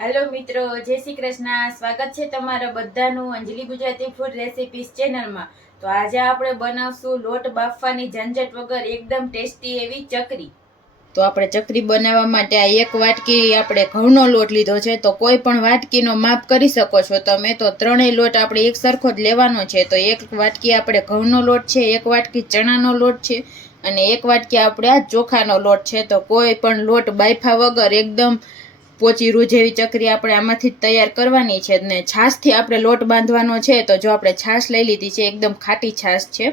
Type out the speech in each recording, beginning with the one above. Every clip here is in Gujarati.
હેલો મિત્રો, જય શ્રી કૃષ્ણ. સ્વાગત છે તમારા બધાનું અંજલિ ગુજરાતી ફૂડ રેસિપીસ ચેનલમાં તો આજે આપણે બનાવશું લોટ બાફવાની ઝંઝટ વગર એકદમ ટેસ્ટી એવી ચકરી. તો આપણે ચકરી બનાવવા માટે આ એક વાટકી આપણે ઘઉંનો લોટ લીધો છે. તો કોઈ પણ વાટકીનો માપ કરી શકો છો તમે. તો ત્રણેય લોટ આપણે એક સરખો જ લેવાનો છે. તો એક વાટકી આપણે ઘઉંનો લોટ છે, એક વાટકી ચણાનો લોટ છે અને એક વાટકી આપણે આ ચોખાનો લોટ છે. તો કોઈ પણ લોટ બાયફા વગર એકદમ પોચી રૂ જેવી ચકરી આપણે આમાંથી જ તૈયાર કરવાની છે ને છાશથી આપણે લોટ બાંધવાનો છે તો જો આપણે છાશ લઈ લીધી છે, એકદમ ખાટી છાશ છે.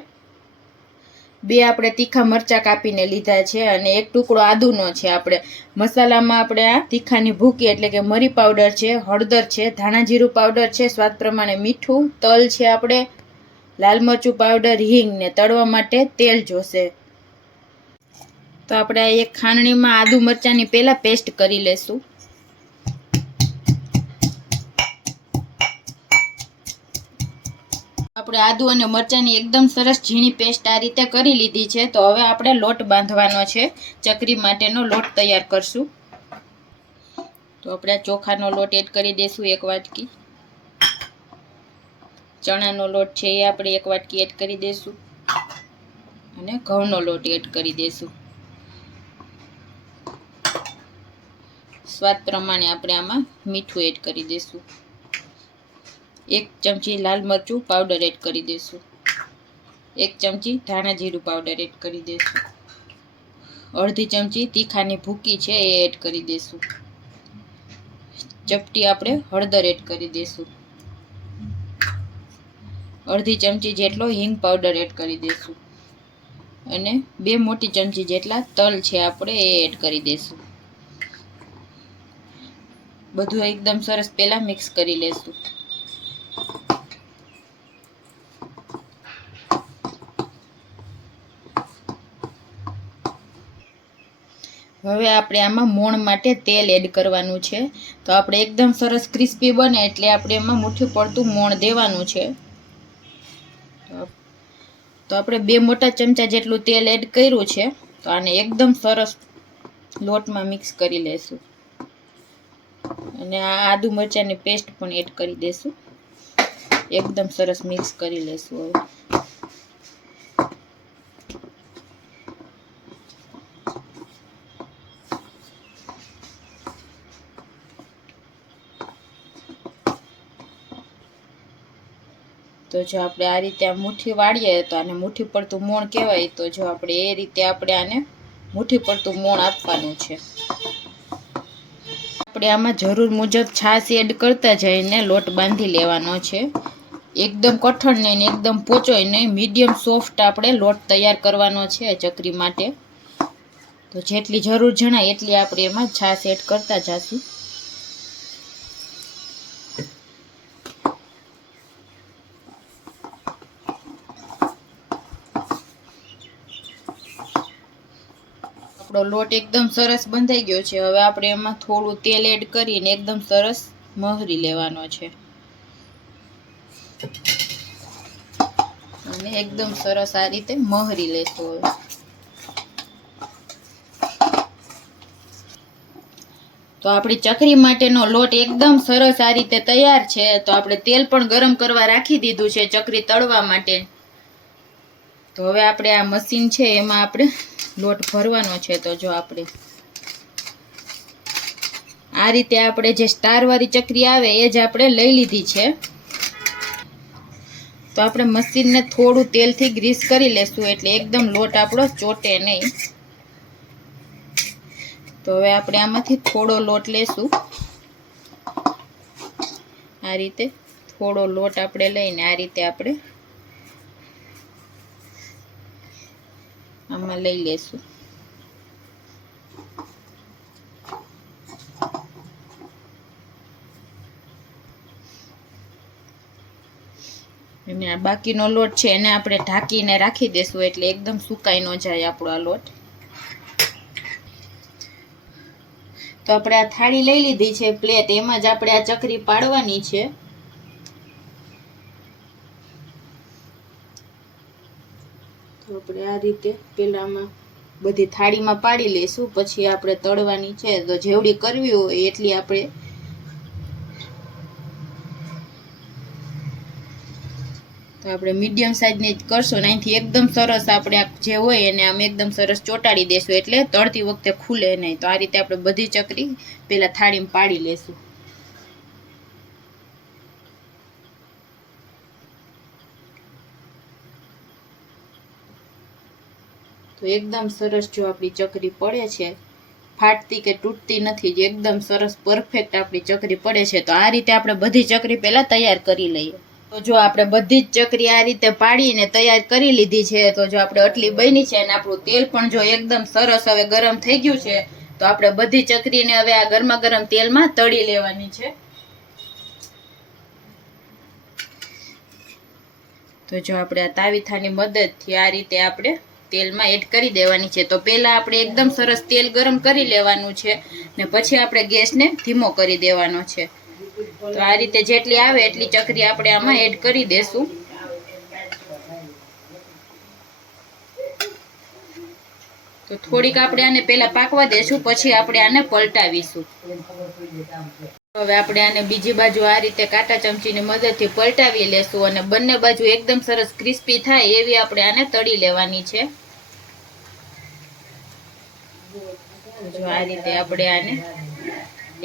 બે આપણે તીખા મરચાં કાપીને લીધા છે અને એક ટુકડો આદુનો છે આપણે. મસાલામાં આપણે આ તીખાની ભૂકી એટલે કે મરી પાવડર છે, હળદર છે ધાણા જીરું પાવડર છે, સ્વાદ પ્રમાણે મીઠું, તલ છે આપણે. લાલ મરચું પાવડર, હિંગ ને તળવા માટે તેલ જોશે. તો આપણે એક ખાંડણીમાં આદુ મરચાંની પહેલાં પેસ્ટ કરી લેશું. આપણે આદુ અને મરચાંની એકદમ સરસ ઝીણી પેસ્ટ આ રીતે કરી લીધી છે, તો હવે આપણે લોટ બાંધવાનો છે. ચકરી માટેનો લોટ તૈયાર કરશું. તો આપણે ચોખાનો લોટ એડ કરી દઈશું એક વાટકી. ચણાનો લોટ છે એ આપણે એક વાટકી એડ કરી દઈશું અને ઘઉંનો લોટ એડ કરી દઈશું સ્વાદ પ્રમાણે આપણે આમાં મીઠું એડ કરી દઈશું એક ચમચી લાલ મરચું પાવડર એડ કરી દઈશું એક ચમચી ધાણા જીરું પાવડર એડ કરી દઈશું અડધી ચમચી તીખાની ભૂકી છે એ એડ કરી દઈશું ચપટી આપણે હળદર એડ કરી દઈશું અડધી ચમચી જેટલો હિંગ પાવડર એડ કરી દઈશું અને બે મોટી ચમચી જેટલા તલ છે આપણે એ એડ કરી દઈશું બધું એકદમ સરસ પહેલાં મિક્સ કરી લેશું. હવે આપણે આમાં મોણ માટે તેલ એડ કરવાનું છે. તો આપણે એકદમ સરસ ક્રિસ્પી બને એટલે આપણે એમાં મુઠ્ઠું પડતું મોણ દેવાનું છે. તો આપણે બે મોટા ચમચા જેટલું તેલ એડ કર્યું છે. તો આને એકદમ સરસ લોટમાં મિક્સ કરી લેશું. અને આ આદુ મરચાંની પેસ્ટ પણ એડ કરી દેશું. એકદમ સરસ મિક્સ કરી લેશું હવે. તો જો આપણે આ રીતે આ મુઠ્ઠી વાળીએ તો આને મુઠ્ઠી પડતું મોણ કહેવાય. તો જો આપણે એ રીતે આપણે આને મુઠ્ઠી પડતું મોણ આપવાનું છે. આપણે આમાં જરૂર મુજબ છાશ એડ કરતા જઈને લોટ બાંધી લેવાનો છે. એકદમ કઠણ નહીં એકદમ પોચોય નહીં મીડિયમ સોફ્ટ આપણે લોટ તૈયાર કરવાનો છે ચકરી માટે. તો જેટલી જરૂર જણાય એટલી આપણે એમાં છાશ એડ કરતા જઈશું લોટ એકદમ સરસ બંધાઈ ગયો છે. હવે આપણે એમાં થોડું તેલ એડ કરીને એકદમ સરસ મહરી લેવાનો છે. અને એકદમ સરસ આ રીતે મહરી લેશું હવે. તો આપણી ચકરી માટેનો લોટ એકદમ સરસ આ રીતે તૈયાર છે. તો આપણે તેલ પણ ગરમ કરવા રાખી દીધું છે ચકરી તળવા માટે. તો હવે આપણે આ મશીન છે એમાં આપણે લોટ ભરવાનો છે તો જો આપણે આ રીતે આપણે જે સ્ટારવાળી ચકરી આવે એ જ આપણે લઈ લીધી છે. તો આપણે મશીનને થોડું તેલથી ગ્રીસ કરી લેશું એટલે એકદમ લોટ આપણો ચોટે નહીં. તો હવે આપણે આમાંથી થોડો લોટ લેશું. આ રીતે થોડો લોટ આપણે લઈને આ રીતે આપણે આમાં લઈ લેશું. અને આ બાકીનો લોટ છે એને આપણે ઢાંકીને રાખી દેશું એટલે એકદમ સુકાઈ ન જાય આપણો આ લોટ. તો આપણે આ થાળી લઈ લીધી છે પ્લેટ એમાં જ આપણે આ ચકરી પાડવાની છે. તો આપણે આ રીતે પહેલાંમાં બધી થાળીમાં પાડી લઈશું. પછી આપણે તળવાની છે તો જેવડી કરવી હોય એટલી આપણે તો આપણે મીડિયમ સાઇઝની જ કરશું ને અહીંથી એકદમ સરસ આપણે જે હોય એને આમ એકદમ સરસ ચોંટાડી દેશું એટલે તળતી વખતે ખુલે નહીં. તો આ રીતે આપણે બધી ચકરી પહેલાં થાળીમાં પાડી લેશું તો એકદમ સરસ જો આપણી ચકરી પડે છે, ફાટતી કે તૂટતી નથી, જે એકદમ સરસ પરફેક્ટ આપણી ચકરી પડે છે, તો આ રીતે આપણે બધી ચકરી પહેલાં તૈયાર કરી લઈએ. તો જો આપણે બધી જ ચકરી આ રીતે પાડીને તૈયાર કરી લીધી છે, તો જો આપણે આટલી બની છે અને આપણું તેલ પણ જો એકદમ સરસ હવે ગરમ થઈ ગયું છે, તો આપણે બધી ચકરીને હવે આ ગરમા ગરમ તેલમાં તળી લેવાની છે. તો જો આપણે આ તાવીથાની મદદથી આ રીતે આપણે તેલમાં એડ કરી દેવાની છે. તો પહેલાં આપણે એકદમ સરસ તેલ ગરમ કરી લેવાનું છે ને પછી આપણે ગેસને ધીમો કરી દેવાનો છે. તો આ રીતે જેટલી આવે એટલી ચકરી આપણે આમાં એડ કરી દેશું. તો થોડીક આપણે આને પહેલાં પાકવા દેશું, પછી આપણે આને પલટાવીશું. હવે આપણે આને બીજી બાજુ આ રીતે કાંટા ચમચીની મદદથી પલટાવી લેશું અને બંને બાજુ એકદમ સરસ ક્રિસ્પી થાય એવી આપણે આને તળી લેવાની છે. જો આ રીતે આપણે આને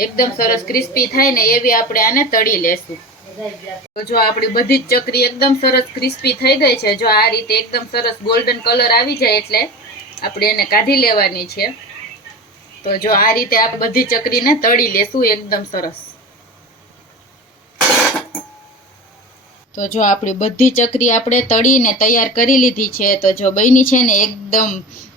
એકદમ સરસ ક્રિસ્પી થાય ને એવી આપણે આને તળી લેશું. જો આપણી બધી જ ચકરી એકદમ સરસ ક્રિસ્પી થઈ ગઈ છે, જો આ રીતે એકદમ સરસ ગોલ્ડન કલર આવી જાય એટલે આપણે એને કાઢી લેવાની છે. તો જો આ રીતે આપણે બધી ચકરીને તળી લેશું એકદમ સરસ. તો જો આપણી બધી ચકરી આપણે તળીને તૈયાર કરી લીધી છે, તો જો બની છે ને એકદમ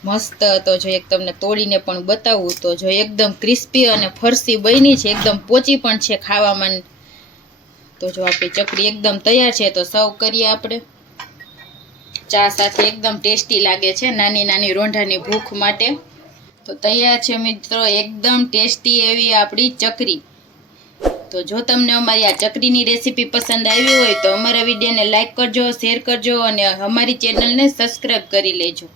મસ્ત, તો જો એક તમને તોડીને પણ બતાવું, તો જો એકદમ ક્રિસ્પી અને ફરસી બની છે, એકદમ પોચી પણ છે ખાવામાં. તો જો આપણી ચકરી એકદમ તૈયાર છે, તો સર્વ કરીએ આપણે. ચા સાથે એકદમ ટેસ્ટી લાગે છે નાની નાની રોંઢાની ભૂખ માટે. તો તૈયાર છે મિત્રો, એકદમ ટેસ્ટી એવી આપણી ચકરી. તો જો તમને અમારી આ ચકરીની રેસીપી પસંદ આવી હોય તો અમારા વિડીયોને લાઇક કરજો, શેર કરજો અને અમારી ચેનલને સબસ્ક્રાઈબ કરી લેજો.